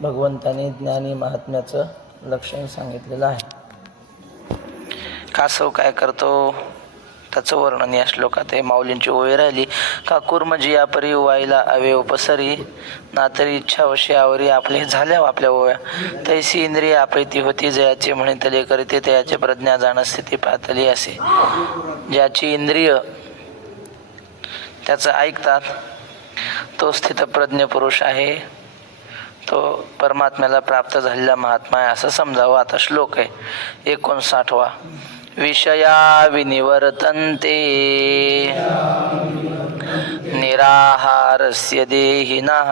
भगवंताने ज्ञानी महात्म्याचं लक्षण सांगितलेलं आहे. कासव काय करतो त्याचं वर्णन या श्लोकात आहे. माऊलींची ओवी राहिली का कुर्मजी या परी वाईला अवयव पसरी ना तरी इच्छावशी आवरी आपले झाल्या आपल्या ओव्या तैसी इंद्रिय आपली होती जयाचे म्हणे तले करीते तयाचे प्रज्ञा जाण स्थिती पातली असे. ज्याची इंद्रिय त्याचं ऐकतात तो स्थितप्रज्ञ पुरुष आहे, तो परमात्म्याला प्राप्त झालेला महात्मा आहे असं समजावं. आता श्लोक आहे 59वा. विषया विनिवर्तन्ते निराहारस्य देहिनः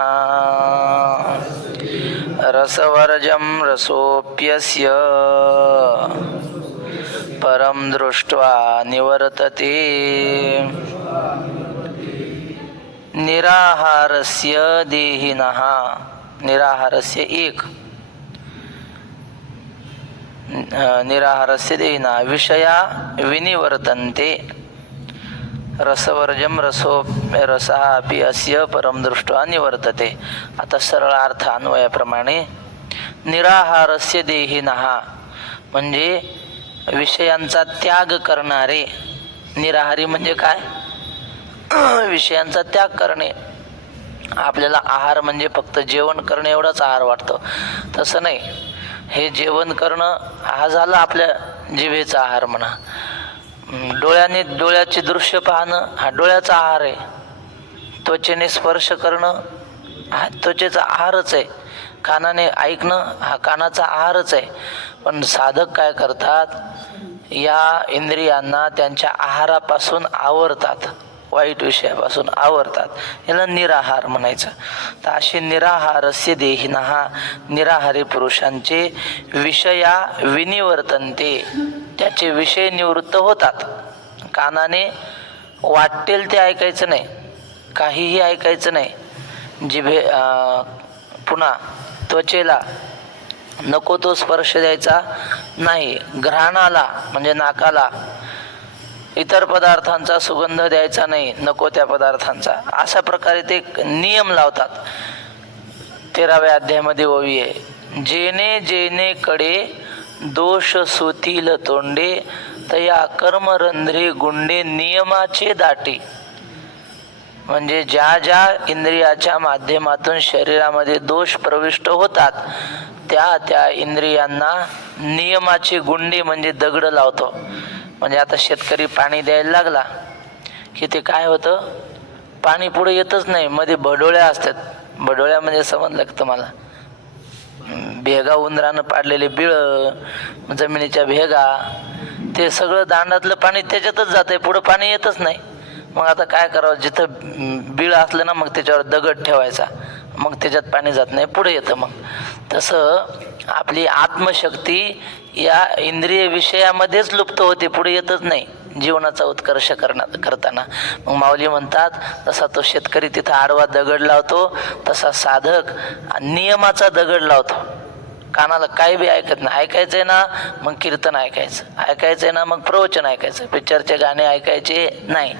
रसवर्जं रसोऽप्यस्य परं दृष्ट्वा निवर्तते. निराहारस्य देहिनः, निराहारस्य एक, निराहारस्य देहिनः विषया विनिवर्तन्ते रसवर्जम रसः अपि अस्य परम दृष्ट्वा निवर्तते. आता सरळ अर्थ अन्वयाप्रमाणे निराहारस्य देहिनः म्हणजे विषयांचा त्याग करणारे. निराहारी म्हणजे काय? विषयांचा त्याग करणे. आपल्याला आहार म्हणजे फक्त जेवण करणे एवढाच आहार वाटतो, तसं नाही. हे जेवण करणं हा झाला आपल्या जिभेचा आहार म्हणा. डोळ्याने डोळ्याचे दृश्य पाहणं हा डोळ्याचा आहार आहे. त्वचेने स्पर्श करणं हा त्वचेचा आहारच आहे. कानाने ऐकणं हा कानाचा आहारच आहे. पण साधक काय करतात, या इंद्रियांना त्यांच्या आहारापासून आवरतात, वाईट विषयापासून आवरतात. याला निराहार म्हणायचं. तर असे निराहारस्य देहिनः निराहारी पुरुषांचे विषया विनिवर्तन्ते त्याचे विषय निवृत्त होतात. कानाने वाटेल ते ऐकायचं नाही, काहीही ऐकायचं नाही. जिभे पुन्हा त्वचेला नको तो स्पर्श द्यायचा नाही. घ्राणाला म्हणजे नाकाला इतर पदार्थांचा सुगंध द्यायचा नाही, नको त्या पदार्थांचा. अशा प्रकारे ते नियम लावतात. 13व्या अध्यायामध्ये ओवी आहे. जेने जेने कडे दोष सुतील तोंडे तया कर्मरंध्रे गुंडे नियमाचे दाटे. म्हणजे ज्या ज्या इंद्रियाच्या माध्यमातून शरीरामध्ये दोष प्रविष्ट होतात त्या त्या इंद्रियांना नियमाचे गुंडे म्हणजे दगड लावतो. म्हणजे आता शेतकरी पाणी द्यायला लागला की ते काय होतं, पाणी पुढे येतच नाही, मध्ये भडोळ्या असतात. भडोळ्या म्हणजे समजलं का तुम्हाला? भेगा, उंदरानं पाडलेले बिळं, जमिनीच्या भेगा, ते सगळं दांडातलं पाणी त्याच्यातच जातंय, पुढं पाणी येतच नाही. मग आता काय करावं, जिथं बिळ असलं ना मग त्याच्यावर दगड ठेवायचा, मग त्याच्यात पाणी जात नाही, पुढे येतं. मग तसं आपली आत्मशक्ती या इंद्रिय विषयामध्येच लुप्त होते, पुढे येतच नाही जीवनाचा उत्कर्ष करताना. मग माऊली म्हणतात तसा तो शेतकरी तिथं आडवा दगड लावतो, तसा साधक नियमाचा दगड लावतो. कानाला काही बी ऐकत नाही. ऐकायचंय ना मग कीर्तन ऐकायचं, ऐकायचंय ना मग प्रवचन ऐकायचं, पिक्चरचे गाणे ऐकायचे नाही,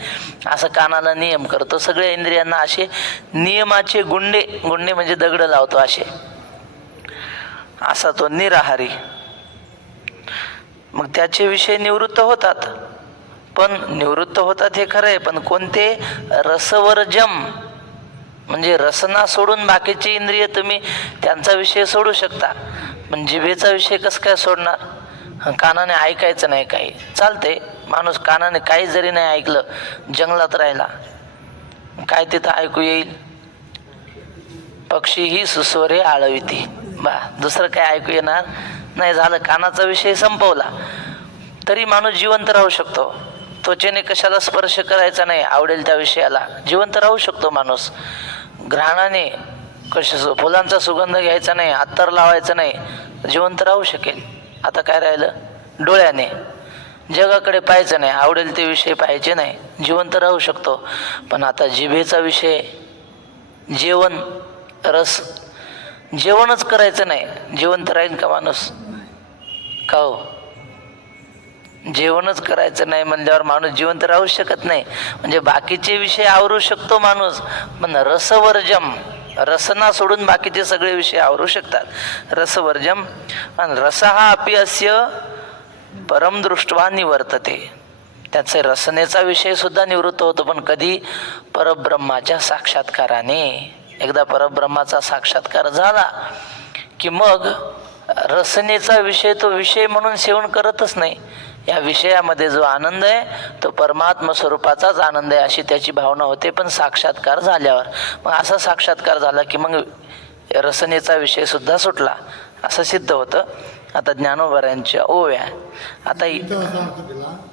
असं कानाला नियम करतो. सगळ्या इंद्रियांना असे नियमाचे गुंडे, गुंडे म्हणजे दगड लावतो असे. असा तो निराहारी. मग त्याचे विषय निवृत्त होतात. पण निवृत्त होतात हे खरं आहे, पण कोणते? रसवर्जम म्हणजे रसना सोडून बाकीचे इंद्रिय तुम्ही त्यांचा विषय सोडू शकता, पण जिभेचा विषय कसं काय सोडणार? कानाने ऐकायचं नाही काही चालते. माणूस कानाने काही जरी नाही ऐकलं, जंगलात राहिला, काय तिथं ऐकू येईल? पक्षी ही सुस्वरे आळविती, बा दुसरं काय ऐकू येणार नाही. झालं, कानाचा विषय संपवला तरी माणूस जिवंत राहू शकतो. त्वचेने कशाला स्पर्श करायचा नाही, आवडेल त्या विषयाला जिवंत राहू शकतो माणूस. घ्राणाने फुलांचा सुगंध घ्यायचा नाही, अत्तर लावायचं नाही, जिवंत राहू शकेल. आता काय राहिलं? डोळ्याने जगाकडे पाहायचं नाही, आवडेल ते विषय पाहायचे नाही, जिवंत राहू शकतो. पण आता जिभेचा विषय, जेवण, रस, जेवणच करायचं नाही, जिवंत राहील का माणूस? का हो? जेवणच करायचं नाही म्हणल्यावर माणूस जिवंत राहू शकत नाही. म्हणजे बाकीचे विषय आवरू शकतो माणूस, पण रसवर्जम रसना सोडून बाकीचे सगळे विषय आवरू शकतात. रसवर्जम. आणि रसहा अपि अस्य परम दृष्ट्वा निवर्तते. त्याचे रसनेचा विषय सुद्धा निवृत्त होतो, पण कधी? परब्रह्माच्या साक्षात्काराने. एकदा परब्रह्माचा साक्षात्कार झाला की मग रसनेचा विषय तो विषय म्हणून सेवन करतच नाही. या विषयामध्ये जो आनंद आहे तो परमात्मा स्वरूपाचाच आनंद आहे अशी त्याची भावना होते. पण साक्षात्कार झाल्यावर मग असा साक्षात्कार झाला की मग रसनेचा विषय सुद्धा सुटला असं सिद्ध होतं. आता ज्ञानोबरांच्या ओव्या. आता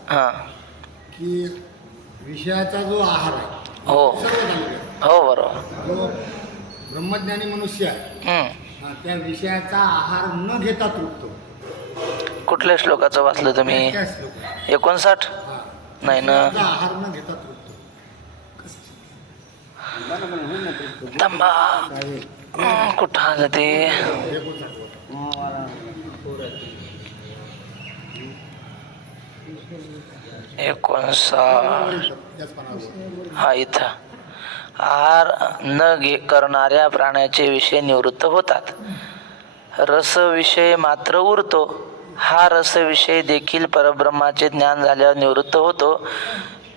हां की विषयाचा जो आहार आहे हो हो बरोबर. जो ब्रह्मज्ञानी मनुष्य आहे त्या विषयाचा आहार न घेता तृप्त. कुठल्या श्लोकाचं वाचलं तुम्ही? 59. नाही ना, आहार न घेता तृप्त. कुठं आलं ते? 59. हा इथं. आहार न करणाऱ्या प्राण्याचे विषय निवृत्त होतात. रस विषय मात्र उरतो. हा रस विषय देखील परब्रह्माचे ज्ञान झाल्यावर निवृत्त होतो.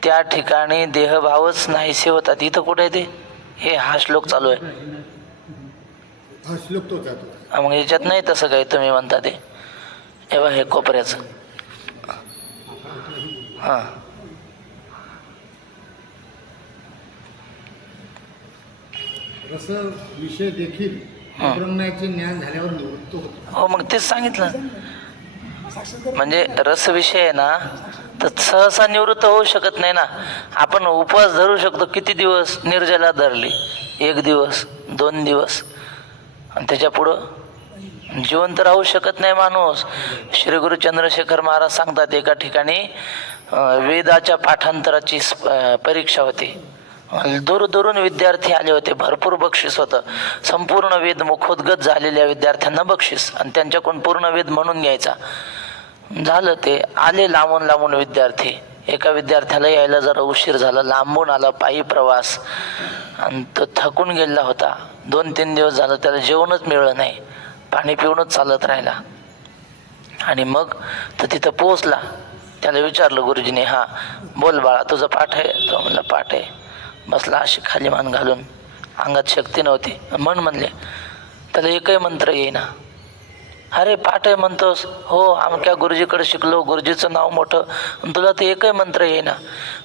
त्या ठिकाणी देहभावच नाहीसे होतात. इथं कुठे आहे ते? हे हा श्लोक चालू आहे. मग याच्यात नाही तसं काही तुम्ही म्हणता ते. हे कोपऱ्याचं. हां रस विषय देखील ब्रह्माचे ज्ञान झाल्यावर निवृत्त होतो. हो मग तेच सांगितलं. म्हणजे रस विषय आहे ना तर सहसा निवृत्त होऊ शकत नाही ना. आपण उपवास धरू शकतो. किती दिवस निर्जला धरली? 1 दिवस 2 दिवस, आणि त्याच्या पुढं जिवंत राहू शकत नाही माणूस. श्री गुरु चंद्रशेखर महाराज सांगतात एका ठिकाणी वेदाच्या पाठांतराची परीक्षा होती. दूरदूरून विद्यार्थी आले होते. भरपूर बक्षीस होतं. संपूर्ण वेद मुखोद्गत झालेल्या विद्यार्थ्यांना बक्षीस, आणि त्यांच्याकडून पूर्ण वेद म्हणून घ्यायचा. झालं ते आले लांबून लांबून विद्यार्थी. एका विद्यार्थ्याला यायला जरा उशीर झाला. लांबून आला, पायी प्रवास, आणि तो थकून गेलेला होता. 2-3 दिवस झालं त्याला जेवणच मिळलं नाही. पाणी पिऊनच चालत राहिला. आणि मग तो तिथं पोहोचला. त्याला विचारलं गुरुजीने, हा बोल बाळा तुझं पाठ आहे? तो म्हणला पाठ आहे. बसला अशी खाली मान घालून. अंगात शक्ती नव्हती. मन म्हणले. त्याला एकही मंत्र येईना. अरे पाठ आहे म्हणतोस? हो अमक्या गुरुजीकडे शिकलो, गुरुजीचं नाव मोठं, आणि तुला ते एकही मंत्र येईना.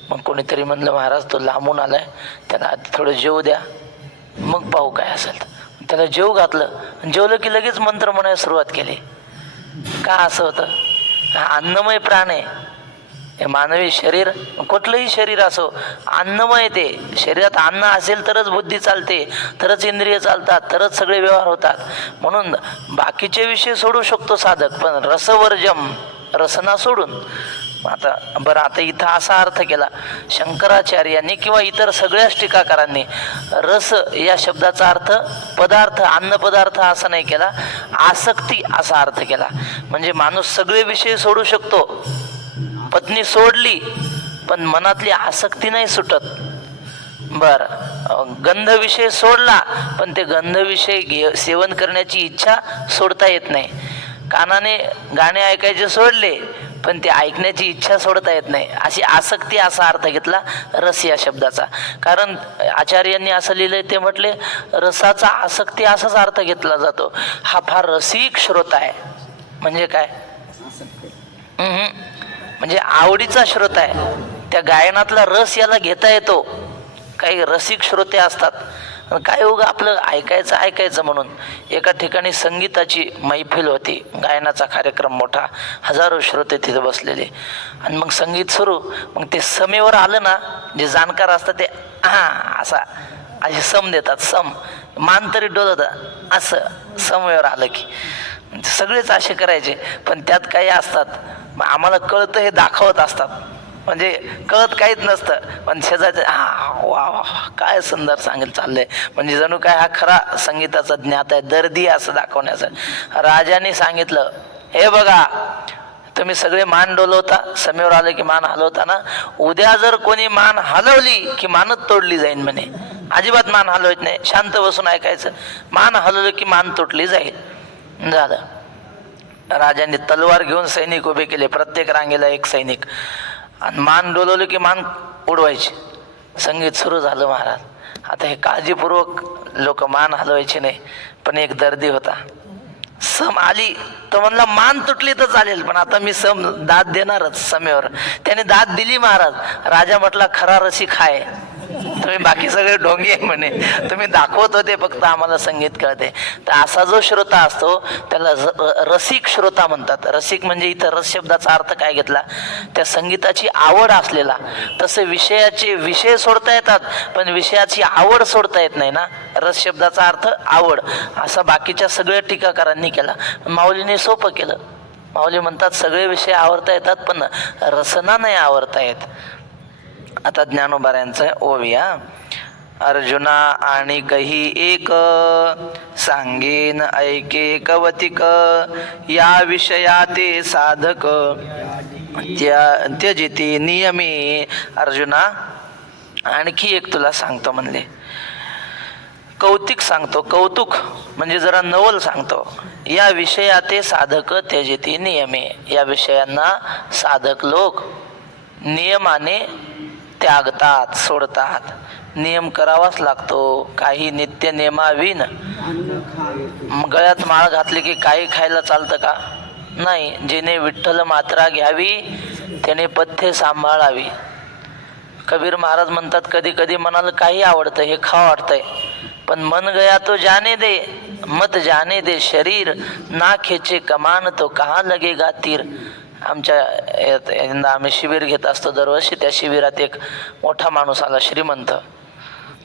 मग कोणीतरी म्हणलं महाराज तो लांबून आलाय, त्याला आधी थोडं जेवू द्या, मग पाहू काय असेल. त्याला जेव घातलं. जेवलं की लगेच मंत्र म्हणायला सुरुवात केली. का असं होतं? हा अन्नमय प्राण आहे. हे मानवी शरीर, कुठलंही शरीर असो, अन्नमय. ते शरीरात अन्न असेल तरच बुद्धी चालते, तरच इंद्रिय चालतात, तरच सगळे व्यवहार होतात. म्हणून बाकीचे विषय सोडू शकतो साधक, पण रसवर्जम, रसना सोडून. आता इथं असा अर्थ केला शंकराचार्यांनी किंवा इतर सगळ्याच टीकाकारांनी. रस या शब्दाचा अर्थ पदार्थ, अन्न पदार्थ असा नाही केला, आसक्ती असा अर्थ केला. म्हणजे माणूस सगळे विषय सोडू शकतो. पत्नी सोडली पण मनातली आसक्ती नाही सुटत. गंध विषय सोडला पण ते गंध विषय सेवन करण्याची इच्छा सोडता येत नाही. कानाने गाणे ऐकायचे सोडले पण ते ऐकण्याची इच्छा सोडता येत नाही. अशी आसक्ती असा अर्थ घेतला रस या शब्दाचा. कारण आचार्यांनी असं लिहिलंय, ते म्हटले रसाचा आसक्ती असाच अर्थ घेतला जातो. हा फार रसिक श्रोता आहे. म्हणजे काय? म्हणजे आवडीचा श्रोता आहे. त्या गायनातला रस याला घेता येतो. काही रसिक श्रोते असतात, काय उगा आपलं ऐकायचं म्हणून. एका ठिकाणी संगीताची मैफिल होती, गायनाचा कार्यक्रम मोठा, हजारो श्रोते तिथे बसलेले. आणि मग संगीत सुरू. मग ते समेवर आलं ना, जे जाणकार असतात ते असा असे सम देतात. सम मान तरी डोलत असं समेवर आलं की सगळेच असे करायचे. पण त्यात काही असतात, आम्हाला कळतं हे दाखवत असतात. म्हणजे कळत काहीच नसतं, पण शेजारचे वा काय सुंदर चाललंय. म्हणजे जणू काय हा खरा संगीताचा ज्ञात आहे, दर्दी असं दाखवण्याचं. राजाने सांगितलं, हे बघा तुम्ही सगळे मान डोलवता, समेवर आलं की मान हलवता ना, उद्या जर कोणी मान हलवली की मानच तोडली जाईन म्हणे. अजिबात मान हलवायचं नाही, शांत बसून ऐकायचं. मान हलवलं की मान तुटली जाईल. झालं. राजांनी तलवार घेऊन सैनिक उभे केले, प्रत्येक रांगेला एक सैनिक, आणि मान डोलवलं की मान उडवायची. संगीत सुरू झालं महाराज. आता हे काळजीपूर्वक लोक मान हलवायचे नाही. पण एक दर्दी होता, सम आली तो म्हणला मान तुटली तर चालेल, पण आता मी सम दाद देणारच समेवर. त्याने दाद दिली महाराज. राजा म्हटला खरा रसिक आहे, तुम्ही बाकी सगळे ढोंगी आहे म्हणे, तुम्ही दाखवत होते फक्त आम्हाला संगीत कळते. तर असा जो श्रोता असतो त्याला रसिक श्रोता म्हणतात. रसिक म्हणजे इथं रस शब्दाचा अर्थ काय घेतला, त्या संगीताची आवड असलेला. तसे विषयाचे विषय सोडता येतात पण विषयाची आवड सोडता येत नाही ना. रस शब्दाचा अर्थ आवड, असा बाकीच्या सगळ्या टीकाकारांनी केला. माऊलीने सोपं केलं. माऊली म्हणतात सगळे विषय आवडता येतात पण रसना नाही आवडता येत. आता ज्ञानोबाऱ्यांचं ओविया. अर्जुना आणि कही एक, सांगेन ऐके कवतिक, या विषया ते साधक त्यजिती नियमे. अर्जुना आणखी एक तुला सांगतो म्हणले, कौतिक सांगतो. कौतुक म्हणजे जरा नवल सांगतो. या विषया ते साधक त्यजिती नियमे. या विषयांना साधक लोक नियमाने त्यागतात, सोडतात. नियम करावाच लागतो. काही नित्य नियमाविन गळ्यात माळ घातली की काही खायला चालतं का? नाही. जिने विठ्ठल मात्रा घ्यावी त्याने पथ्य सांभाळावी. कबीर महाराज म्हणतात कधी कधी मनाला काही आवडतं, हे खावं वाटतंय, पण मन गया तो जाने दे, मत जाने दे शरीर, ना खेचे कमान तो कहाँ लगेगा तीर. आमच्या आम्ही शिबिर घेत असतो दरवर्षी. त्या शिबिरात एक मोठा माणूस आला, श्रीमंत.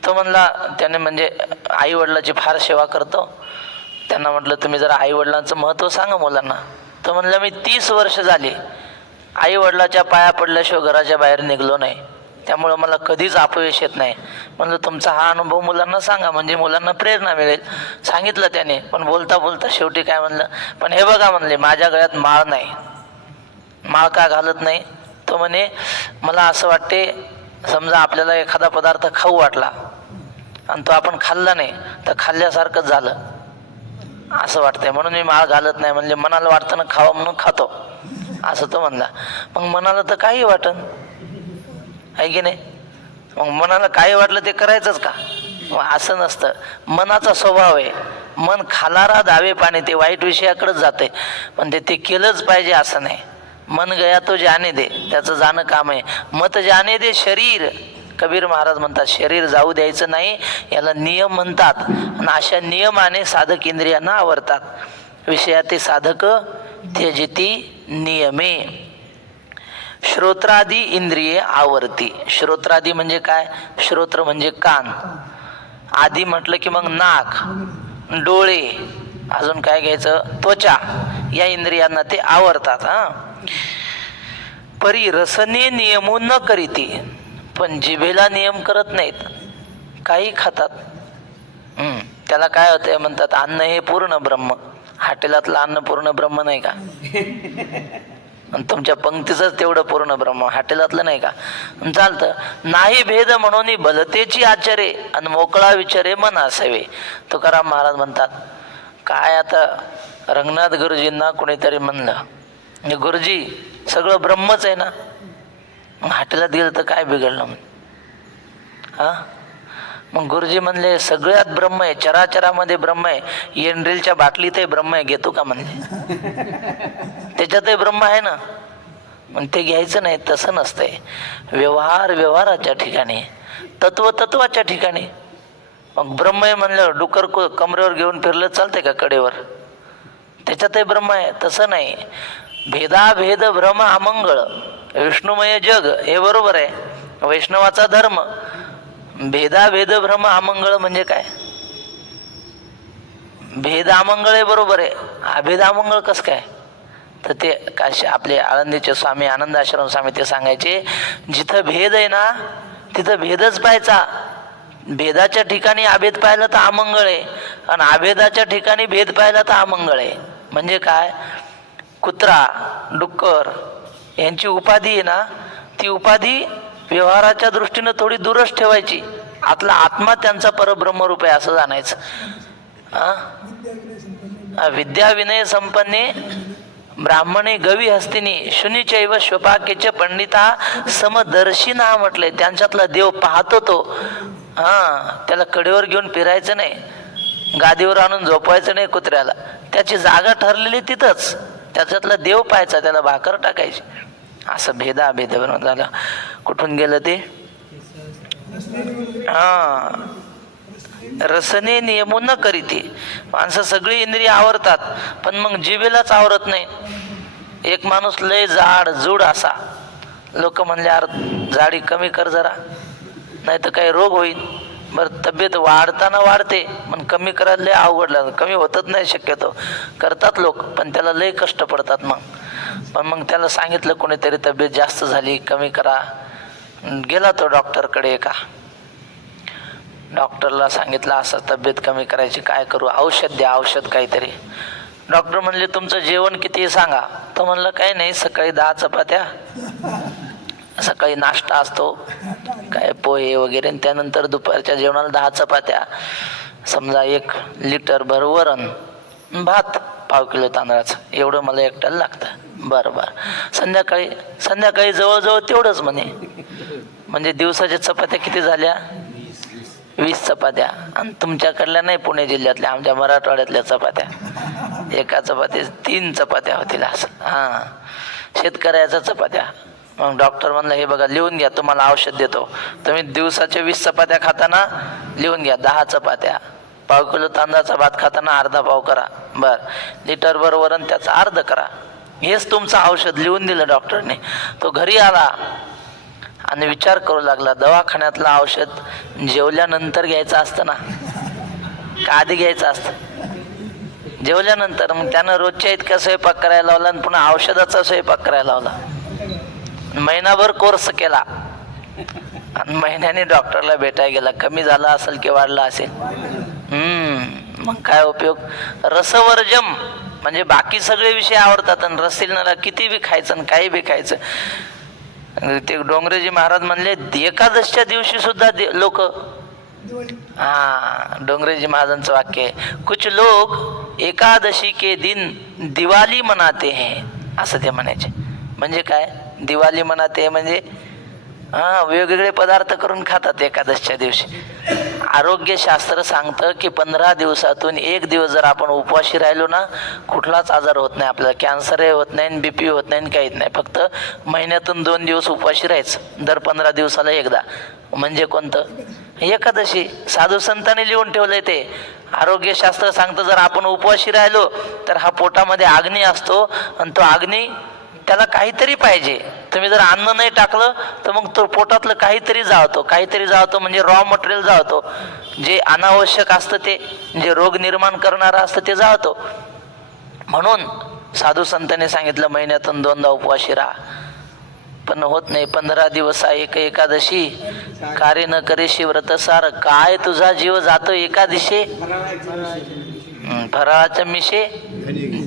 तो म्हणला, त्याने म्हणजे आई वडिलाची फार सेवा करतो. त्यांना म्हटलं तुम्ही जरा आई वडिलांचं महत्त्व सांगा मुलांना. तो म्हणलं मी 30 वर्ष झाली आई वडिलाच्या पाया पडल्याशिवाय घराच्या बाहेर निघलो नाही, त्यामुळं मला कधीच अपयश येत नाही. म्हणलं तुमचा हा अनुभव मुलांना सांगा म्हणजे मुलांना प्रेरणा मिळेल. सांगितलं त्याने. पण बोलता बोलता शेवटी काय म्हणलं, पण हे बघा म्हणले माझ्या गळ्यात माळ नाही. माळ का घालत नाही? तो म्हणे मला असं वाटते, समजा आपल्याला एखादा पदार्थ खाऊ वाटला आणि तो आपण खाल्ला नाही तर खाल्ल्यासारखंच झालं असं वाटतंय, म्हणून मी माळ घालत नाही. म्हणजे मनाला वाटतं ना खावं म्हणून खातो, असं तो म्हणला. मग मनाला तर काही वाटन आहे की नाही? मग मनाला काही वाटलं ते करायचंच का? मग असं नसतं. मनाचा स्वभाव आहे, मन खालारा दावे पाणी, ते वाईट विषयाकडेच जाते, पण ते केलंच पाहिजे असं नाही. मन गया तो जाने दे, त्याचं जाणं काम आहे. मत जाने दे शरीर. कबीर महाराज म्हणतात शरीर जाऊ द्यायचं नाही, याला नियम म्हणतात. आणि अशा नियमाने साधक इंद्रियांना आवरतात. विषया ते साधक त्यजिती नियमे. श्रोत्रादी इंद्रिये आवरती. श्रोत्रादी म्हणजे काय? श्रोत्र म्हणजे कान. आदी म्हटलं की मग नाक, डोळे, अजून काय घ्यायचं, त्वचा. या इंद्रियांना ते आवरतात. परी रसने नियमो न करीती. पण जिभेला नियम करत नाहीत, काही खातात. त्याला काय होतंय म्हणतात अन्न हे पूर्ण ब्रह्म. हॉटेलातलं अन्न पूर्ण ब्रह्म नाही का? आणि तुमच्या पंक्तीचंच तेवढं पूर्ण ब्रह्म, हॉटेलातलं नाही का? चालतं. नाही भेद म्हणून भलतेची आचरे आणि मोकळा विचारे मन असावे. तुकाराम महाराज म्हणतात काय, आता रंगनाथ गुरुजींना कोणीतरी म्हणलं गुरुजी सगळं ब्रह्मच आहे ना, मग हॉटेलात गेलं तर काय बिघडलं? मग गुरुजी म्हणले सगळ्यात ब्रह्म आहे, चराचरामध्ये ब्रह्म आहे. एनड्रिलच्या बाटलीतही ब्रह्म आहे, घेतो का म्हणले? त्याच्यातही ब्रह्म आहे ना, मग ते घ्यायचं नाही. तसं नसतंय. व्यवहार व्यवहाराच्या ठिकाणी, तत्व तत्वाच्या ठिकाणी. मग ब्रह्म आहे म्हणलं डुकर कमरेवर घेऊन फिरलं चालतंय का कडेवर? त्याच्यातही ब्रह्म आहे. तसं नाही. भेदाभेद भ्रम अमंगळ, विष्णुमय जग हे बरोबर आहे, वैष्णवाचा धर्म. भेदाभेद भ्रम अमंगळ म्हणजे काय? भेद अमंगळ आहे बरोबर आहे, अभेद अमंगळ कसं काय? तर ते काशी आपले आळंदीचे स्वामी आनंद आश्रम स्वामी ते सांगायचे जिथं भेद आहे ना तिथं भेदच पाहायचा. भेदाच्या ठिकाणी अभेद पाहिला तर अमंगळ आहे, आणि अभेदाच्या ठिकाणी भेद पाहिला तर अमंगळ आहे. म्हणजे काय? कुत्रा डुक्कर यांची उपाधी आहे ना, ती उपाधी व्यवहाराच्या दृष्टीनं थोडी दूरच ठेवायची. आतला आत्मा त्यांचा परब्रह्मरूप आहे असं जाणायचं. विद्या विनय संपन्ने ब्राह्मणे गवी हस्तिनी शुनीचैव श्वपाकेच पंडिता समदर्शिना म्हटलंय. त्यांच्यातला देव पाहतो तो. त्याला कडेवर घेऊन फिरायचं नाही, गादीवर आणून झोपवायचं नाही कुत्र्याला. त्याची जागा ठरलेली तिथंच, त्याच्यातला देव पाहायचा, त्याला भाकर टाकायची. असं भेदाभेद बनवून झालं. कुठून गेलं ते? रसने नियमो न करीते. माणसं सगळी इंद्रिय आवरतात, पण मग जिभेलाच आवरत नाही. एक माणूस लय जाड जूड असा, लोक म्हणले अरे जाडी कमी कर जरा, नाही तर काही रोग होईल. बरं, तब्येत वाढताना वाढते, पण कमी करायला लय अवघडलं, कमी होतच नाही शक्यतो. करतात लोक, पण त्याला लय कष्ट पडतात. मग त्याला सांगितलं कोणीतरी तब्येत जास्त झाली, कमी करा. गेला तो डॉक्टरकडे. एका डॉक्टरला सांगितलं असं तब्येत कमी करायची, काय करू, औषध द्या, औषध काहीतरी. डॉक्टर म्हणले तुमचं जेवण किती सांगा. तर म्हणलं काही नाही, सकाळी 10 चपात्या, सकाळी नाश्ता असतो काय पोहे वगैरे, आणि त्यानंतर दुपारच्या जेवणाला 10 चपात्या, समजा 1 लिटर भर वरण, भात 1/2 किलो तांदळाचं, एवढं मला एकट्याला लागतं. बरं. संध्याकाळी जवळजवळ तेवढंच म्हणे. म्हणजे दिवसाच्या चपात्या किती झाल्या? 20 चपात्या. आणि तुमच्याकडल्या नाही, पुणे जिल्ह्यातल्या, आमच्या मराठवाड्यातल्या चपात्या, एका चपाती 3 चपात्या होतील असं. शेतकऱ्याच्या चपात्या. मग डॉक्टर म्हणलं हे बघा लिहून घ्या, तुम्हाला औषध देतो. तुम्ही दिवसाच्या 20 चपात्या खाताना लिहून घ्या, 10 चपात्या, 1/2 किलो तांदळाचा भात खाताना अर्धा पाव करा. लिटर भर वरण त्याचं अर्ध करा. हेच तुमचं औषध लिहून दिलं डॉक्टरने. तो घरी आला आणि विचार करू लागला, दवाखान्यातलं औषध जेवल्यानंतर घ्यायचं असतं ना, का आधी घ्यायचं असतं? जेवल्यानंतर. मग त्यानं रोजच्या इतका स्वयंपाक करायला लावला आणि पुन्हा औषधाचा स्वयंपाक करायला लावला. महिनाभर कोर्स केला आणि महिन्याने डॉक्टरला भेटायला गेला. कमी झाला असेल की वाढला असेल. मग काय उपयोग? रसवर्जम म्हणजे बाकी सगळे विषय आवडतात, आणि रसिलनाला किती बी खायचं आणि काही बी खायचं. ते डोंगरेजी महाराज म्हणले एकादशीच्या दिवशी सुद्धा लोक, डोंगरेजी महाराजांचं वाक्य आहे, कुछ लोग एकादशी के दिन दिवाळी मनाते हैं, असं ते म्हणायचे. म्हणजे काय दिवाळी मनाते म्हणजे वेगवेगळे पदार्थ करून खातात एकादशीच्या दिवशी. आरोग्यशास्त्र सांगतं की 15 दिवसातून 1 दिवस जर आपण उपवाशी राहिलो ना, कुठलाच आजार होत नाही आपल्याला. कॅन्सरही होत नाही, BP होत नाही, काहीच नाही. फक्त महिन्यातून 2 दिवस उपवाशी राहायचं, दर 15 दिवसाला एकदा. म्हणजे कोणतं? एकादशी. साधू संतांनी लिहून ठेवलंय ते. आरोग्यशास्त्र सांगतं जर आपण उपवाशी राहिलो तर हा पोटामध्ये अग्नी असतो, आणि तो अग्नी त्याला काहीतरी पाहिजे. तुम्ही जर अन्न नाही टाकलं तर मग तो पोटातलं काहीतरी जाळतो म्हणजे रॉ मटेरियल जाळतो. जे अनावश्यक असतं ते, जे रोग निर्माण करणारं असतं ते जाळतो. म्हणून साधू संतांनी सांगितलं महिन्यातून 2दा उपवाशी राहा. पण होत नाही. 15 दिवस एक एकादशी, कार्य न करेशी व्रतसार, काय तुझा जीव जातो एकादशी. फराळाच्या मिशे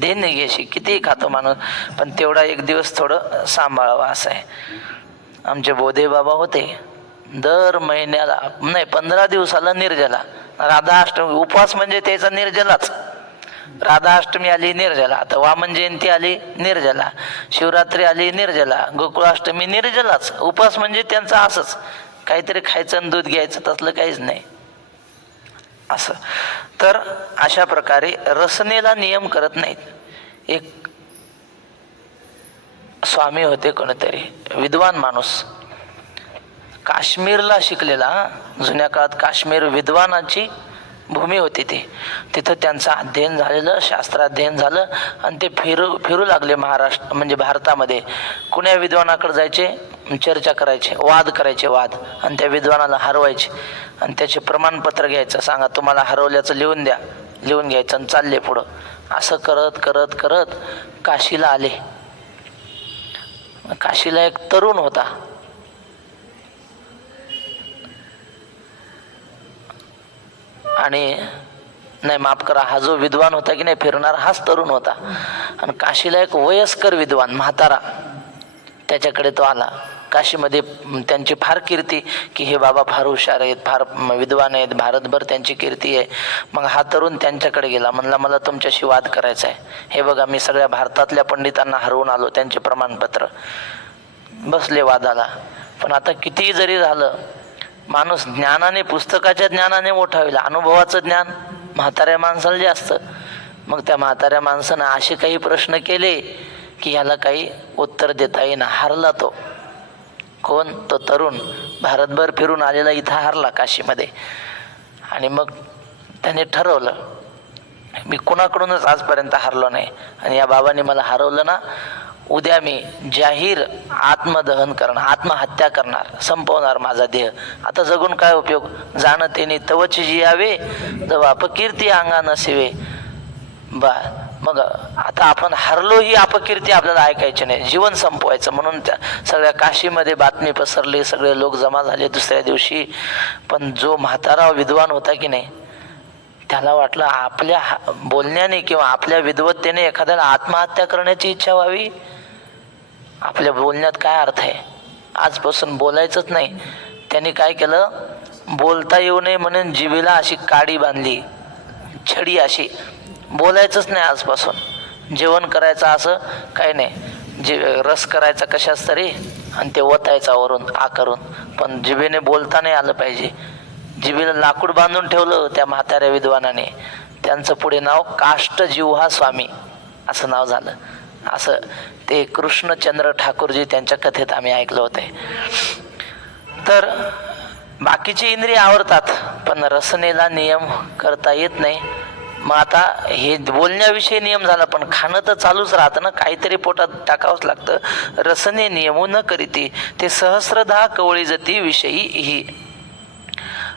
देणे घेशी. कितीही खातो माणूस, पण तेवढा 1 दिवस थोडं सांभाळावं असं आहे. आमचे बोधे बाबा होते, दर महिन्याला नाही 15 दिवसाला निर्जला. राधाअष्टमी उपवास म्हणजे त्याचा निर्जलाच. राधाअष्टमी आली निर्जला, आता वामन जयंती आली निर्जला, शिवरात्री आली निर्जला, गोकुळाष्टमी निर्जलाच. उपवास म्हणजे त्यांचं असंच, काहीतरी खायचं आणि दूध घ्यायचं, तसलं काहीच नाही असं. तर अशा प्रकारे रसनेला नियम करत नाहीत. एक स्वामी होते कोणीतरी, विद्वान माणूस, काश्मीरला शिकलेला. जुन्या काळात काश्मीर विद्वानाची भूमी होती ती. तिथं त्यांचं अध्ययन झालेलं, शास्त्राध्ययन झालं, आणि ते फिरू लागले महाराष्ट्र म्हणजे भारतामध्ये. कुण्या विद्वानाकडे जायचे, चर्चा करायचे, वाद करायचे, आणि त्या विद्वानाला हरवायचे, आणि त्याचे प्रमाणपत्र घ्यायचं, सांगा तुम्हाला हरवल्याचं लिहून द्या, लिहून घ्यायचं आणि चालले पुढं. असं करत करत करत काशीला आले. काशीला एक तरुण होता. आणि नाही माफ करा, हा जो विद्वान होता की नाही फिरणारा, हाच तरुण होता. आणि काशीला एक वयस्कर विद्वान म्हातारा, त्याच्याकडे तो आला. काशीमध्ये त्यांची फार कीर्ती की हे बाबा फार हुशार आहेत, फार विद्वान आहेत, भारतभर त्यांची कीर्ती आहे. मग हा तरुण त्यांच्याकडे गेला, म्हणला मला तुमच्याशी वाद करायचा आहे. हे बघा मी सगळ्या भारतातल्या पंडितांना हरवून आलो, त्यांचे प्रमाणपत्र. बसले वादाला. पण आता कितीही जरी झालं, माणूस ज्ञानाने, पुस्तकाच्या ज्ञानाने मोठा होईल, अनुभवाचं ज्ञान म्हाताऱ्या माणसाला जास्त. मग त्या म्हाताऱ्या माणसानं असे काही प्रश्न केले की ह्याला काही उत्तर देता येईना. हारला तो. कोण? तो तरुण भारतभर फिरून आलेला इथं हारला काशीमध्ये. आणि मग त्याने ठरवलं मी कुणाकडूनच आजपर्यंत हारलो नाही, आणि या बाबांनी मला हरवलं ना, उद्या मी जाहीर आत्मदहन करणार, आत्महत्या करणार, संपवणार माझा देह. आता जगून काय उपयोग? जाणतेने तवची जियावे जवा अपकीर्ती अंगा नसेवे. मग आता आपण हरलो ही अपकीर्ती आपल्याला ऐकायची नाही, जीवन संपवायचं. म्हणून त्या सगळ्या काशीमध्ये बातमी पसरली, सगळे लोक जमा झाले दुसऱ्या दिवशी. पण जो म्हातारा विद्वान होता की नाही, त्याला वाटलं आपल्या बोलण्याने किंवा आपल्या विद्वत्तेने एखाद्याला आत्महत्या करण्याची इच्छा व्हावी. आपल्या बोलण्यात काय अर्थ आहे? आजपासून बोलायचंच नाही. त्यांनी काय केलं, बोलता येऊ नये म्हणून जिभेला अशी काडी बांधली, छडी अशी. बोलायचंच नाही आजपासून. जेवण करायचं असं काही नाही, रस करायचा कशाच तरी आणि ते ओतायचा वरून आकारून, पण जिभेने बोलता नाही आलं पाहिजे. जिभेला लाकूड बांधून ठेवलं त्या म्हाताऱ्या विद्वानाने. त्यांचं पुढे नाव काष्टजिव्हा स्वामी असं नाव झालं. असं ते कृष्णचंद्र ठाकूरजी त्यांच्या कथेत आम्ही ऐकलं होते. तर बाकीची इंद्रिय आवडतात, पण रसनेला नियम करता येत नाही. मग आता हे बोलण्याविषयी नियम झाला, पण खाणं तर चालूच राहतं ना, काहीतरी पोटात टाकावंच लागतं. रसने नियमो न करीती ते सहस्रधा कवळी जती विषयी ही.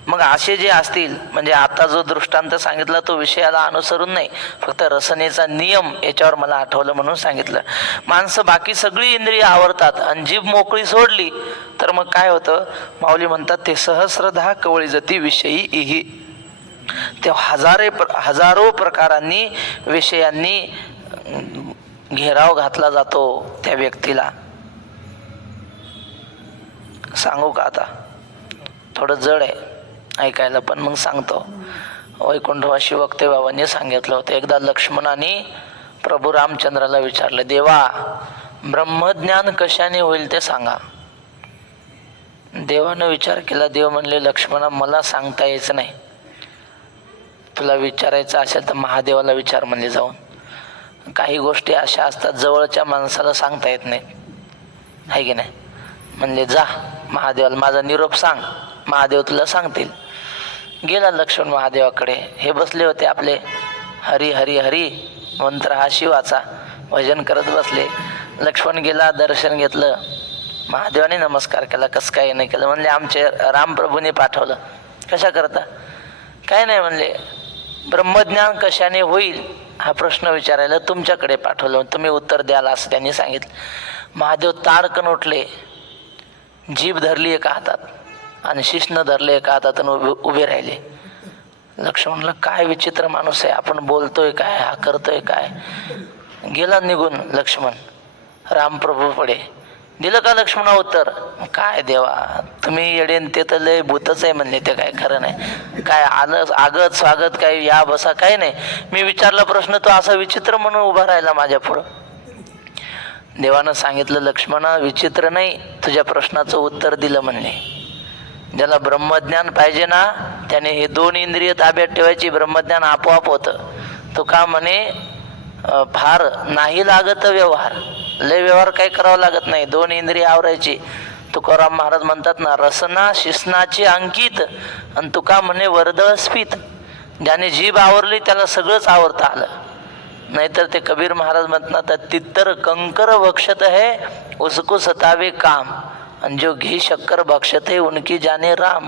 मग असे जे असतील, म्हणजे आता जो दृष्टांत सांगितला तो विषयाला अनुसरून नाही, फक्त रसनेचा नियम याच्यावर मला आठवलं म्हणून सांगितलं. माणसं बाकी सगळी इंद्रिय आवडतात आणि जीभ मोकळी सोडली तर मग काय होतं? माऊली म्हणतात ते सहस्रधा कवळी जती विषयी इही. ते हजारो प्रकारांनी, विषयांनी घेराव घातला जातो त्या व्यक्तीला. सांगू का? आता थोडं जड आहे ऐकायला, पण मग सांगतो. वैकुंठवासी वक्ते बाबांनी सांगितलं होतं, एकदा लक्ष्मणाने प्रभू रामचंद्राला विचारलं, देवा ब्रह्मज्ञान कशाने होईल ते सांगा. देवानं विचार केला. देव म्हणले, लक्ष्मणा मला सांगता यायचं नाही, तुला विचारायचं असेल तर महादेवाला विचार म्हणले जाऊन. काही गोष्टी अशा असतात जवळच्या माणसाला सांगता येत नाही, आहे की नाही? म्हणले जा महादेवाला माझा निरोप सांग, महादेव तुला सांगतील. गेला लक्ष्मण महादेवाकडे. हे बसले होते आपले हरी हरी हरी मंत्र हा शिवाचा भजन करत बसले. लक्ष्मण गेला, दर्शन घेतलं, महादेवाने नमस्कार केला. कसं काय नाही केलं? म्हणले आमचे रामप्रभूने पाठवलं. कशा करता? काय नाही म्हणले, ब्रह्मज्ञान कशाने होईल हा प्रश्न विचारायला तुमच्याकडे पाठवलं, तुम्ही उत्तर द्याल असं त्यांनी सांगितलं. महादेव ताडकन उठले, जीभ धरली एका हातात आणि शिश्न धरले एका हातात आणि उभे राहिले. लक्ष्मणला काय विचित्र माणूस आहे, आपण बोलतोय काय, हा करतोय काय. गेला निघून लक्ष्मण रामप्रभू पुढे. दिलं का लक्ष्मणा उत्तर? काय देवा तुम्ही येडेन, ते तर लय भूतच आहे म्हणले, ते काय खरं नाही. काय आलं आगत स्वागत काय या बसा काय नाही. मी विचारला प्रश्न तो असा विचित्र म्हणून उभा राहिला माझ्या पुढं. देवानं सांगितलं, लक्ष्मणा विचित्र नाही, तुझ्या प्रश्नाचं उत्तर दिलं म्हणले. ज्याला ब्रह्मज्ञान पाहिजे ना त्याने हे दोन इंद्रिय ताब्यात ठेवायची, ब्रह्मज्ञान आपोआप होतं. तो का म्हणे फार नाही लागत व्यवहार, लय व्यवहार काही करावं लागत नाही, दोन इंद्रिय आवरायची. तुकाराम महाराज म्हणतात ना, रसना शिसनाची अंकित आणि तुका म्हणे वर्दळ स्फित. ज्याने जीभ आवरली त्याला सगळंच आवरता आलं. नाहीतर ते कबीर महाराज म्हणतात, तित्तर कंकर भक्षत है उसको सतावे काम, आणि जो घी शक्कर भक्षत है उनकी जाने राम.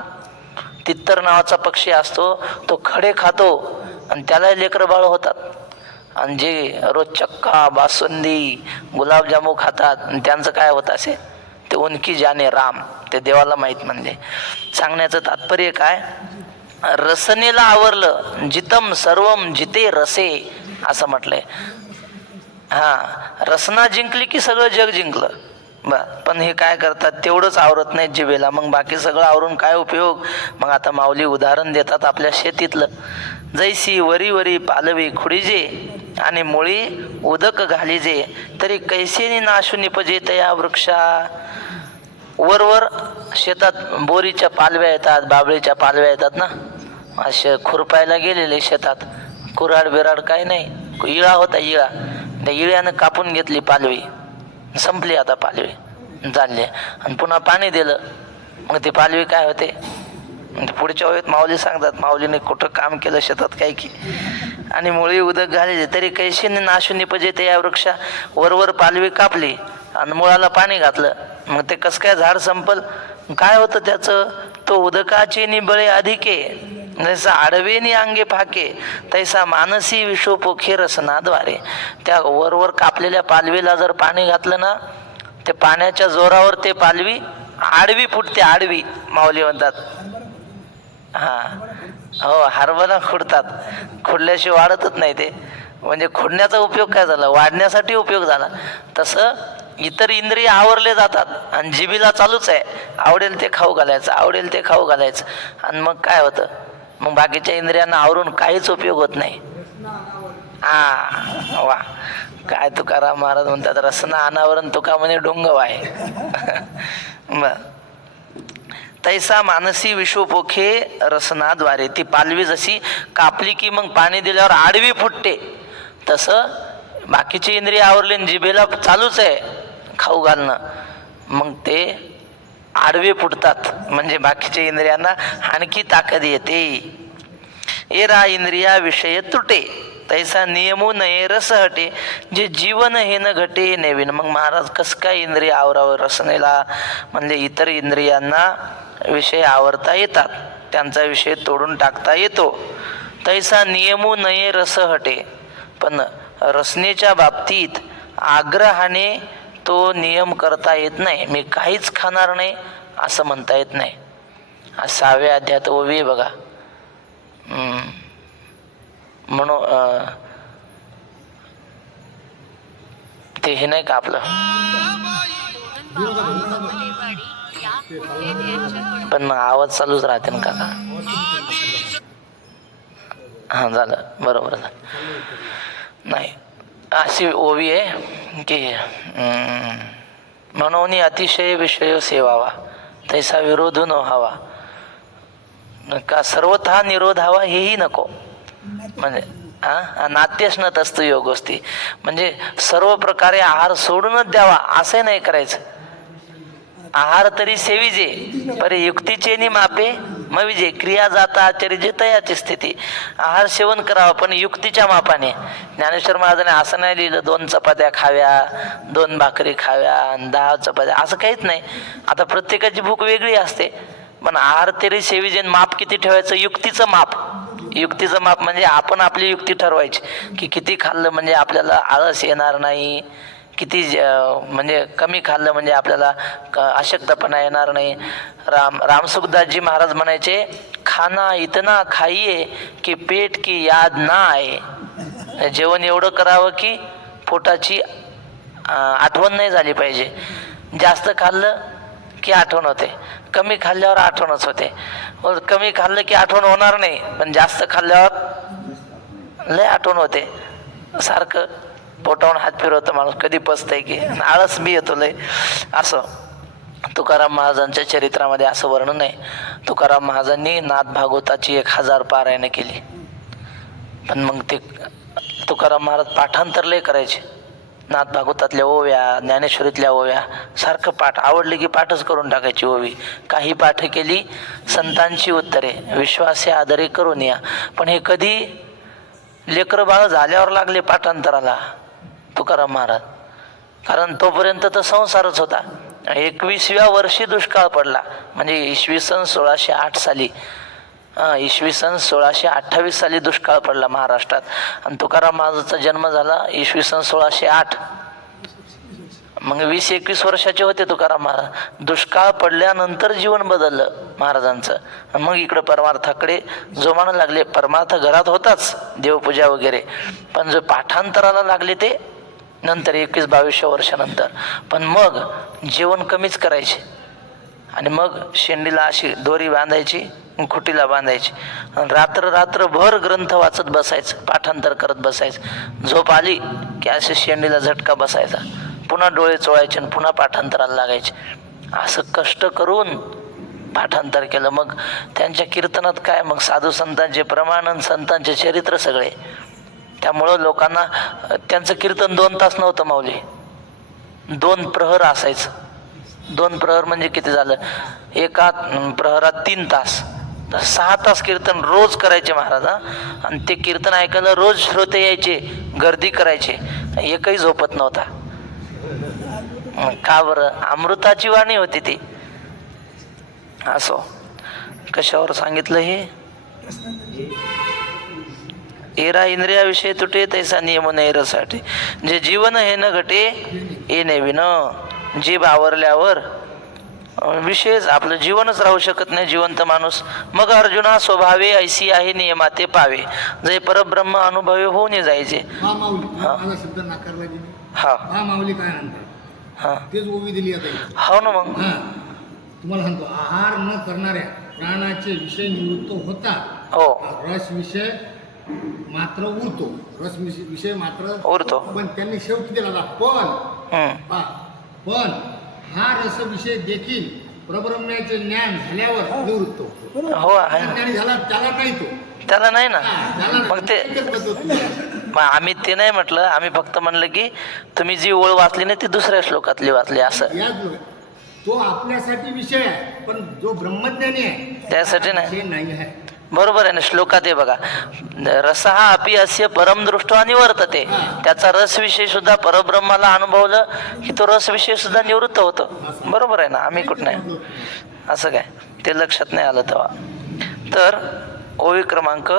तित्तर नावाचा पक्षी असतो, तो खडे खातो आणि त्याला लेकर बाळ होतात. आणि जे रोज चक्का बासुंदी गुलाबजामू खातात आणि त्यांचं काय होत असे, ते उनकी जाने राम, ते देवाला माहीत म्हणले. सांगण्याचं तात्पर्य काय? रसनेला आवरलं, जितम सर्वम जिते रसे असं म्हटलंय. हा, रसना जिंकली की सगळं जग जिंकलं. पण हे काय करतात, तेवढंच आवरत नाहीत जिभेला, मग बाकी सगळं आवरून काय उपयोग. मग आता माऊली उदाहरण देतात आपल्या शेतीतलं. जैसी वरी वरी पालवी खुडीजे आणि मुळी उदक घालीजे, तरी कैसेनी नाशू निपजे तया वृक्षा. वर शेतात बोरीच्या पालव्या येतात, बाबळीच्या पालव्या येतात ना, असे खुरपायला गेलेले शेतात, कुऱ्हाड बिराड काय नाही, इळा होता इळा, त्या इळ्यानं कापून घेतली पालवी, संपली आता पालवी झाली, आणि पुन्हा पाणी दिलं, मग ती पालवी काय होते. पुढच्या वेळेत माऊली सांगतात, माऊलीने कुठं काम केलं शेतात काय की, आणि मुळी उदक घालेले तरी कैशीने नाशू निपजे ते या वृक्षा. वरवर पालवी कापली आणि मुळाला पाणी घातलं, मग ते कसं काय झाड संपल. काय होतं त्याचं, तो उदकाची निबळे अधिके जैसा आडवेनी अंगे फाके तैसा मानसी विषोपोखे रसनाद्वारे. त्या वरवर कापलेल्या पालवीला जर पाणी घातलं ना, ते पाण्याच्या जोरावर ते पालवी आडवी फुटते, आडवी माऊली म्हणतात. हा हो, हरभरा खुडतात, खुडल्याशिवाय वाढतच नाही ते. म्हणजे खुडण्याचा उपयोग काय झाला, वाढण्यासाठी उपयोग झाला. तसं इतर इंद्रिय आवरले जातात आणि जिभेला चालूच आहे, आवडेल ते खाऊ घालायचं, आवडेल ते खाऊ घालायचं, आणि मग काय होतं, मग बाकीच्या इंद्रियांना आवरून काहीच उपयोग होत नाही. वा, काय तुकाराम महाराज म्हणतात, रसना अनावरण तुका म्हणे डोंगव आहे. बर, तैसा मानसी विश्वपोखे रसनाद्वारे. ती पालवी जशी कापली की मग पाणी दिल्यावर आडवी फुटते, तसं बाकीची इंद्रिय आवरले, जिभेला चालूच आहे खाऊ घालणं, मग ते आडवे फुटतात, म्हणजे बाकीच्या इंद्रियांना आणखी ताकद येते. एरा इंद्रिया विषय तुटे तैसा नियमो नये रस हटे, जे जीवन हे न घटे नवीन. मग महाराज कसं काय इंद्रिय आवरावं, रसनेला म्हणजे इतर इंद्रियांना विषय आवरता येतात, त्यांचा विषय तोडून टाकता येतो. तैसा नियमो नये रस हटे, पण रसनेच्या बाबतीत आग्रहाने तो नियम करता येत नाही. मी काहीच खाणार नाही असं म्हणता येत नाही. 6व्या अध्यायात ओवी बघा. म्हणून ते हे नाही का आपलं, पण आवाज चालूच राहते ना काका. हा झालं, बरोबर झालं. नाही, अशी ओवी आहे की म्हणून अतिशय विषय सेवावा तैसा विरोध न व्हावा, का सर्वथा निरोध हवा हेही नको. म्हणजे नाट्यच न तस्तु योगोस्ती, म्हणजे सर्व प्रकारे आहार सोडूनच द्यावा असं नाही करायचं. आहार तरी सेविजे परे युक्तीचे नि मापे मविजे, क्रिया जाता आचरिजे तयाची स्थिती. आहार सेवन करावं पण युक्तीच्या मापाने. ज्ञानेश्वर महाराजांनी असं नाही लिहिलं 2 चपात्या खाव्या, 2 भाकरी खाव्या आणि 10 चपात्या, असं काहीच नाही. आता प्रत्येकाची भूक वेगळी असते, पण आहार तरी सेविजे, माप किती ठेवायचं, युक्तीचं माप. युक्तीचं माप म्हणजे आपण आपली युक्ती ठरवायची की किती खाल्लं म्हणजे आपल्याला आळस येणार नाही, किती म्हणजे कमी खाल्लं म्हणजे आपल्याला अशक्तपणा येणार नाही. रामसुखदासजी महाराज म्हणायचे, खाना इतना खाइये की पेट की याद ना आहे. जेवण एवढं करावं की पोटाची आठवण नाही झाली पाहिजे. जास्त खाल्लं की आठवण होते, कमी खाल्ल्यावर आठवणच होते. कमी खाल्लं की आठवण होणार नाही, पण जास्त खाल्ल्यावर लय आठवण होते. सारखं पोटावून हात फिरवतं माणूस, कधी पचतंय की, आळस बी येतो लय. असं तुकाराम महाराजांच्या चरित्रामध्ये असं वर्णन आहे. तुकाराम महाराजांनी नाथ भागवताची 1000 पारायणं केली, पण मग ते तुकाराम महाराज पाठांतर लय करायचे. नाथ भागवतातल्या ओव्या, ज्ञानेश्वरीतल्या ओव्या सारखं पाठ, आवडले की पाठच करून टाकायची ओवी. काही पाठ केली संतांची उत्तरे, विश्वासे आदरे करून या. पण हे कधी लेकरं बाळ झाल्यावर लागले पाठांतराला तुकाराम महाराज, कारण तोपर्यंत तर संसारच होता. 21व्या वर्षी दुष्काळ पडला, म्हणजे इसवी सन 1608 साली, इसवी सन 1628 साली दुष्काळ पडला महाराष्ट्रात. आणि तुकाराम महाराजांचा जन्म झाला इसवी सन 1608. मग 20-21 वर्षाचे होते तुकाराम महाराज. दुष्काळ पडल्यानंतर जीवन बदललं महाराजांचं. मग इकडं परमार्थाकडे जोमानं लागले. परमार्थ घरात होताच, देवपूजा वगैरे, पण जो पाठांतराला लागले ते नंतर 21-22 वर्षानंतर. पण मग जेवण कमीच करायचे आणि मग शेंडीला अशी दोरी बांधायची, खुटीला बांधायची, रात्रभर ग्रंथ वाचत बसायचं, पाठांतर करत बसायचं. झोप आली की असे शेंडीला झटका बसायचा, पुन्हा डोळे चोळायचे आणि पुन्हा पाठांतराला लागायचे. असं कष्ट करून पाठांतर केलं. मग त्यांच्या कीर्तनात काय, मग साधू संतांचे प्रमाण आणि संतांचे चरित्र सगळे. त्यामुळं लोकांना त्यांचं कीर्तन 2 तास नव्हतं माऊली, 2 प्रहर असायचं. 2 प्रहर म्हणजे किती झालं, एका प्रहरात 3 तास, 6 तास कीर्तन रोज करायचे महाराज. आणि ते कीर्तन ऐकायला रोज श्रोते यायचे, गर्दी करायचे, एकही झोपत नव्हता. का बरं, अमृताची वाणी होती ती. असो, कशावर सांगितलं हे, एरा इंद्रियाविषयी तुटे तैसा नियम नैरसाठी, जे जीवन हे न घटे ये नेविन. जीभ आवरल्यावर विशेष आपलं जीवनच राहू शकत नाही जिवंत माणूस. मग अर्जुना स्वभावे ऐसी आहे नियमाते पावे, जे परब्रह्म अनुभवी होऊन जायचे. हा माऊली, माझा शब्द नाकारला की नाही? हा हा माऊली काय म्हणतात, हा तेच ओवी दिली आता. हो ना. मग तुम्हाला सांगतो, आहार न करणाऱ्या प्राणाचे विषय निवृत्त होतात, हो, रस विषय मात्र उरतो, रस विषय मात्र उरतो. पण त्यांनी शेवटी दिला पण हा रस विषय देखील परब्रह्माचे ज्ञान झाल्यावर निवृत्त होतो. हो आहे. ज्ञानी झाला त्याला नाही, तो त्याला नाही ना. त्याला मग ते मग आम्ही ते नाही म्हटलं, आम्ही फक्त म्हणलं की तुम्ही जी ओळ वाचली नाही ती दुसऱ्या श्लोकातली वाचली असं. तो आपल्यासाठी विषय आहे, पण जो ब्रह्मज्ञानी आहे त्यासाठी नाही. नाही आहे. बरोबर आहे ना. श्लोकात आहे बघा, रसहा अपि अस्य परम दृष्टवा निवर्तते. त्याचा रस विषय सुद्धा परब्रह्माला अनुभवलं की तो रस विषय सुद्धा निवृत्त होतो. बरोबर आहे ना. आम्ही कुठं नाही असं काय ते लक्षात नाही आलं तेव्हा. तर ओवी क्रमांक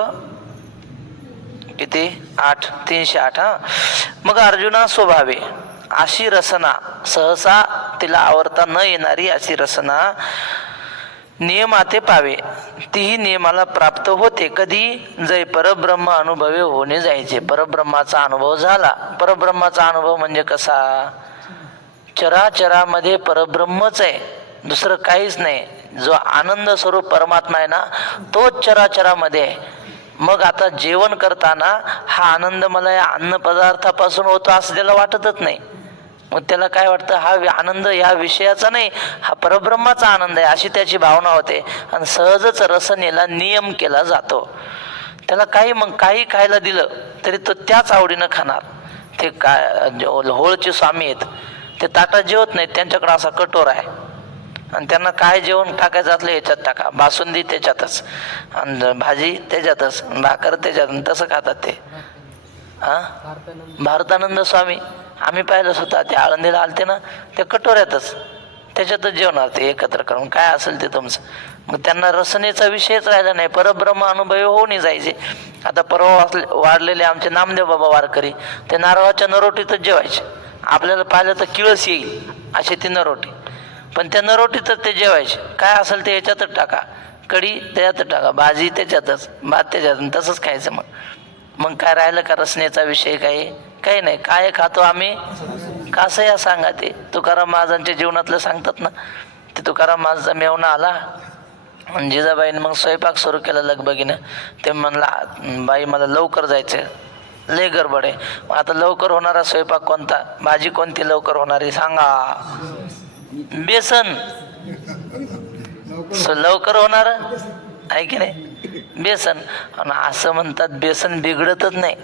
किती, 8, 308. मग अर्जुना स्वभावे अशी रसना, सहसा तिला आवरता न येणारी अशी रसना नियमाते पावे, तीही नियमाला प्राप्त होते. कधी, जय परब्रह्म अनुभवे होणे जायचे. परब्रह्माचा अनुभव झाला. परब्रह्माचा अनुभव म्हणजे कसा, चराचरामध्ये परब्रह्मच आहे, दुसरं काहीच नाही. जो आनंद स्वरूप परमात्मा आहे ना, तोच चराचरामध्ये आहे. मग आता जेवण करताना हा आनंद मला या अन्न पदार्थापासून होतो असं त्याला वाटतच नाही. मग त्याला काय वाटतं, हा आनंद ह्या विषयाचा नाही, हा परब्रह्माचा आनंद आहे, अशी त्याची भावना होते. आणि सहजच रसनेला नियम केला जातो. त्याला काही खायला दिलं तरी तो त्याच आवडीनं खाणार. ते काय होळचे स्वामी आहेत, ते ताटात जेवत नाहीत, त्यांच्याकडे असा कटोरा आहे आणि त्यांना काय जेवण टाकायचं असलं याच्यात टाका, बासुंदी त्याच्यातच आणि भाजी त्याच्यातच, भाकर त्याच्यात, तसं खातात ते. भारतानंद स्वामी आम्ही पाहिलं स्वतः, ते आळंदीला आलते ना, त्या कटोऱ्यातच त्याच्यातच जेवणार ते एकत्र करून, काय असेल ते तुमचं. मग त्यांना रसनेचा विषयच राहिला नाही, परब्रह्म अनुभवी होऊन जायचे. आता परवा वाढलेले आमचे नामदेव बाबा वारकरी, ते नारळाच्या नरोटीतच जेवायचे. आपल्याला पाहिलं तर किळस येईल अशी ती नरोटी, पण त्या नरोटीतच ते जेवायचे. काय असेल ते याच्यातच टाका, कढी त्याच्यातच टाका, भाजी त्याच्यातच, भात त्याच्यात, तसंच खायचं. मग काय राहिलं का रसनेचा विषय? काही नाही. काय खातो आम्ही, कसं या सांगा. ते तुकाराम महाराजांच्या जीवनातलं सांगतात ना, ते तुकाराम महाराजांचा मेवणा आला आणि जिजाबाईने मग स्वयंपाक सुरू केला लगबगीनं. ते म्हणला, बाई मला लवकर जायचं, लय गडबड आहे. आता लवकर होणारा स्वयंपाक कोणता, भाजी कोणती लवकर होणारी सांगा. बेसन लवकर होणार आहे की नाही, बेसन. आणि असं म्हणतात बेसन बिघडतच नाही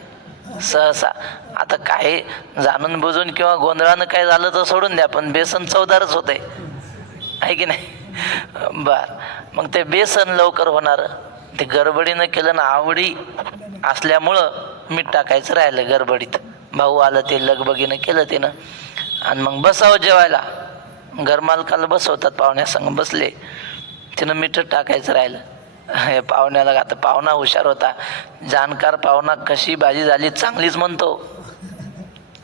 सहसा. आता काही जाणून बुजून किंवा गोंधळानं काय झालं तर सोडून द्या, पण बेसन चवदारच होत आहे की नाही. बर, मग ते बेसन लवकर होणार, ते गडबडीनं केलं ना, आवडी असल्यामुळं मीठ टाकायचं राहिलं गडबडीत. भाऊ आलं ते लगबगीनं केलं तिनं, आणि मग बसावं जेवायला. घरमालकाला बसवतात, पाहुण्यासंग बसले, तिनं मीठ टाकायचं राहिलं. हे पाहुण्याला, आता पाहुणा हुशार होता, जाणकार पाहुणा, कशी भाजी झाली चांगलीच म्हणतो.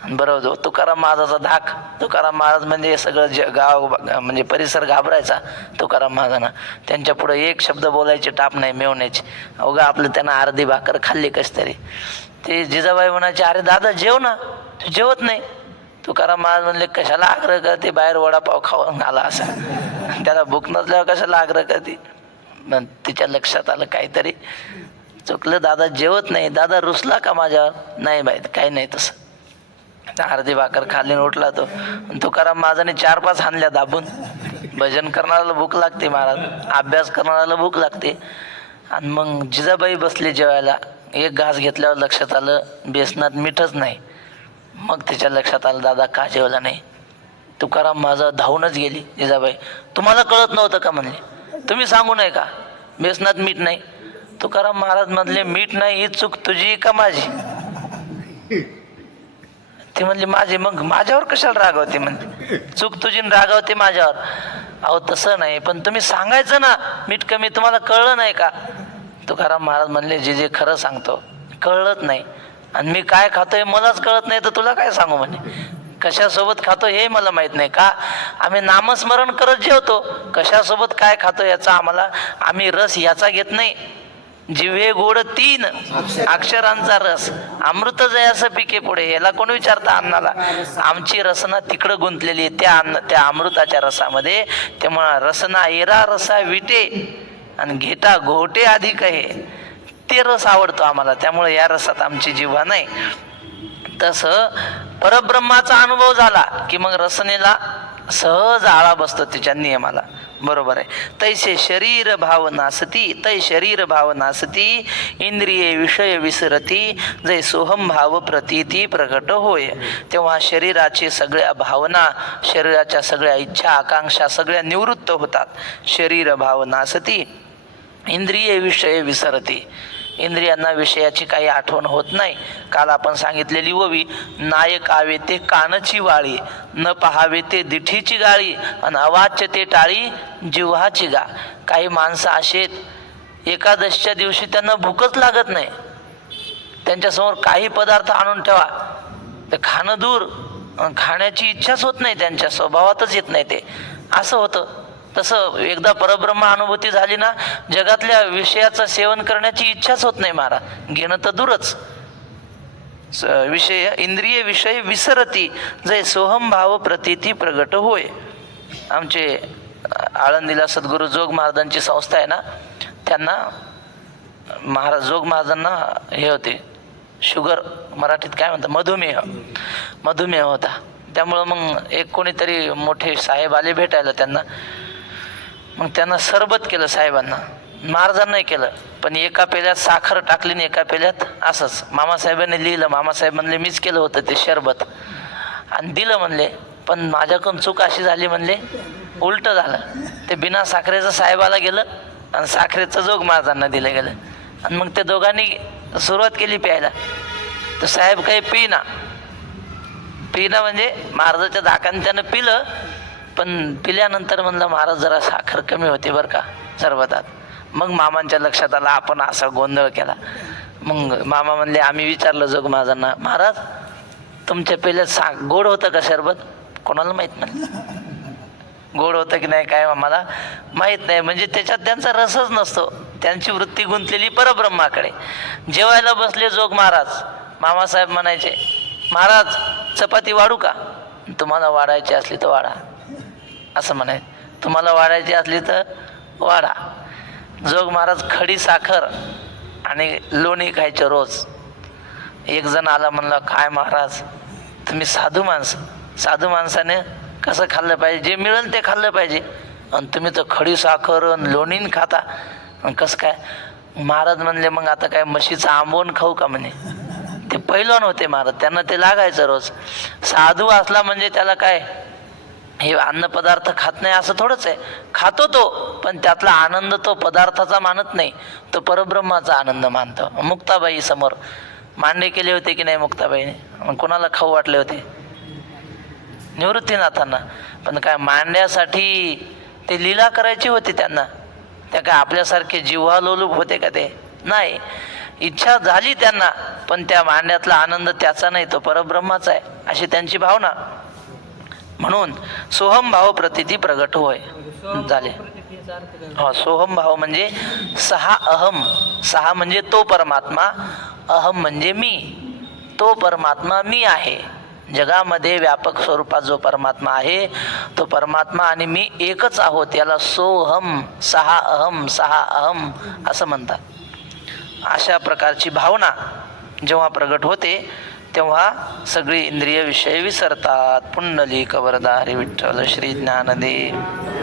बरोबर, तुकाराम महाराजाचा धाक. तुकाराम महाराज म्हणजे सगळं गाव म्हणजे परिसर घाबरायचा तुकाराम महाराजांना. त्यांच्या पुढे एक शब्द बोलायची टाप नाही मेवण्याची. अवघा आपलं त्यांना अर्धी भाकर खाल्ली कशी तरी. ते जिजाबाई म्हणायचे, अरे दादा जेव ना, तू जेवत नाही. तुकाराम महाराज म्हणले कशाला आग्रह करते, बाहेर वडापाव खाऊन आला असा, त्याला भूक नसल्यावर कशाला आग्रह करते. मग तिच्या लक्षात आलं काहीतरी चुकलं, दादा जेवत नाही. दादा रुसला का माझ्यावर? नाही बाई, काही नाही तसं. अर्धी भाकर खाली उठला तो. तुकाराम महाराजांनी 4-5 हाणल्या दाबून. भजन करणाऱ्याला भूक लागते महाराज, अभ्यास करणाऱ्याला भूक लागते. आणि मग जिजाबाई बसले जेवायला. एक घास घेतल्यावर लक्षात आलं बेसनात मीठच नाही. मग तिच्या लक्षात आलं दादा का जेवला नाही. तुकाराम माझा धावूनच गेली. जिजाबाई, तुम्हाला कळत नव्हतं का म्हणले, तुम्ही सांगू नये का बेसनात मीठ नाही. तुकाराम महाराज म्हणले मीठ नाही ही चूक तुझी का माझी? ती म्हणली माझी. मग माझ्यावर कशाला रागावते म्हणते, चूक तुझी रागावते माझ्यावर. अहो तसं नाही, पण तुम्ही सांगायचं ना मीठ कमी, तुम्हाला कळलं नाही का? तुकाराम महाराज म्हणले जे खरं सांगतो, कळलंच नाही. आणि मी काय खातोय मलाच कळत नाही तर तुला काय सांगू म्हणे. कशासोबत खातो हे मला माहीत नाही का? आम्ही नामस्मरण करत जेवतो, कशासोबत काय खातो याचा आम्हाला, आम्ही रस याचा घेत नाही. जिव्हे गोड 3 अक्षरांचा रस, अमृत जयास पिके पुढे. याला कोण विचारता अन्नाला? आमची रसना तिकडं गुंतलेली आहे त्या अमृताच्या रसामध्ये. त्यामुळे रसना एरा रसा विटे आणि घेटा घोटे अधिक आहे, ते रस आवडतो आम्हाला. त्यामुळे या रसात आमची जिव्हा नाही. तसं परब्रह्माचा अनुभव झाला की मग रसनेला सहज आळा बसतो तिच्या नियमाला. बरोबर आहे. तैसे शरीर भाव नासती, तै शरीर भाव नासती, इंद्रिये विषय विसरती, जै सोहम भाव प्रतीती प्रकट होय. तेव्हा शरीराची सगळ्या भावना, शरीराच्या सगळ्या इच्छा आकांक्षा सगळ्या निवृत्त होतात. शरीर भाव नासती, इंद्रिये विषय विसरती, इंद्रियांना विषयाची काही आठवण होत नाही. काल आपण सांगितलेली ओवी, नायक आवे ते कानची वाळी, न पहावे ते दिठीची गाळी, आणि अवाच्य ते टाळी जिव्हाची गा. काही माणसं असेत एकादशीच्या दिवशी त्यांना भूकच लागत नाही, त्यांच्यासमोर काही पदार्थ आणून ठेवा ते खाणं दूर, खाण्याची इच्छाच होत नाही, त्यांच्या स्वभावातच येत नाही ते, असं होतं. तसं एकदा परब्रह्म अनुभूती झाली ना, जगातल्या विषयाचं सेवन करण्याची इच्छाच होत नाही महाराज, घेणं तर दूरच. विषय इंद्रिय विषय विसरती, जय सोहम भाव प्रतीती प्रगट होय. आमचे आळंदीला सद्गुरू जोग महाराजांची संस्था आहे ना, त्यांना जोग महाराजांना हे होते शुगर, मराठीत काय म्हणतात, मधुमेह होता. त्यामुळं मग एक कोणीतरी मोठे साहेब आले भेटायला त्यांना. मग त्यांना सरबत केलं साहेबांना, महाराजांना नाही केलं. पण एका पेल्यात साखर टाकली आणि एका पेल्यात असंच. मामासाहेबांनी लिहिलं, मामासाहेब म्हणले मीच केलं होतं ते शरबत आणि दिलं म्हणले. पण माझ्याकडून चूक अशी झाली म्हणले, उलट झालं. ते बिना साखरेचं साहेबाला गेलं आणि साखरेचं जोग महाराजांना दिलं गेलं. आणि मग त्या दोघांनी सुरुवात केली प्यायला. तर साहेब काही पिना म्हणजे महाराजाच्या धाकाने त्यानं पिलं. पण पिल्यानंतर म्हणलं महाराज जरा साखर कमी होते बरं का सरबतात. मग मामांच्या लक्षात आला आपण असा गोंधळ केला. मग मामा म्हणले, आम्ही विचारलं जोग महाराजांना, महाराज तुमच्या पेल्यात गोड होतं का सरबत? कोणाला माहीत नाही, गोड होतं की नाही काय आम्हाला माहीत नाही. म्हणजे त्याच्यात त्यांचा रसच नसतो, त्यांची वृत्ती गुंतलेली परब्रह्माकडे. जेवायला बसले जोग महाराज, मामासाहेब म्हणायचे, महाराज चपाती वाढू का? तुम्हाला वाढायची असली तर वाढा, असं म्हणाय. तुम्हाला वाढायची असली तर वाढा. जोग महाराज खडी साखर आणि लोणी खायचे रोज. एक जण आला, म्हणला, काय महाराज तुम्ही साधू माणसाने कसं खाल्लं पाहिजे, जे मिळेल ते खाल्लं पाहिजे, आणि तुम्ही तर खडी साखर आणि लोणीन खाता, कसं काय? महाराज म्हणले, मग आता काय म्हशीचं आंबवून खाऊ का म्हणे. ते पैलवान होते महाराज, त्यांना ते लागायचं रोज. साधू असला म्हणजे त्याला काय हे अन्नपदार्थ खात नाही असं थोडंच आहे, खातो तो, पण त्यातला आनंद तो पदार्थाचा मानत नाही, तो परब्रह्माचा आनंद मानतो. मुक्ताबाई समोर मांडे केले होते की नाही मुक्ताबाईने? कोणाला खाऊ वाटले होते? निवृत्तीनाथांना. पण काय मांड्यासाठी ते लीला करायची होती त्यांना, त्या काय आपल्यासारखे जिव्हालोलूप होते का ते? नाही. इच्छा झाली त्यांना, पण त्या मांड्यातला आनंद त्याचा नाही, तो परब्रह्माचा आहे, अशी त्यांची भावना. म्हणून सोहम भाव प्रतीती प्रगट होय झाले. सोहम भाव म्हणजे 6 अहम. 6 म्हणजे तो परमात्मा, अहम म्हणजे मी, तो परमात्मा मी आहे. जगामध्ये व्यापक स्वरूपात जो परमात्मा आहे तो परमात्मा आणि मी एकच आहोत, याला सोहम सहा अहम असं म्हणतात. अशा प्रकारची भावना जेव्हा प्रगट होते तेव्हा सगळी इंद्रिय विषय विसरतात. पुंडलिक वरदा हरी विठ्ठल श्री ज्ञानदेव.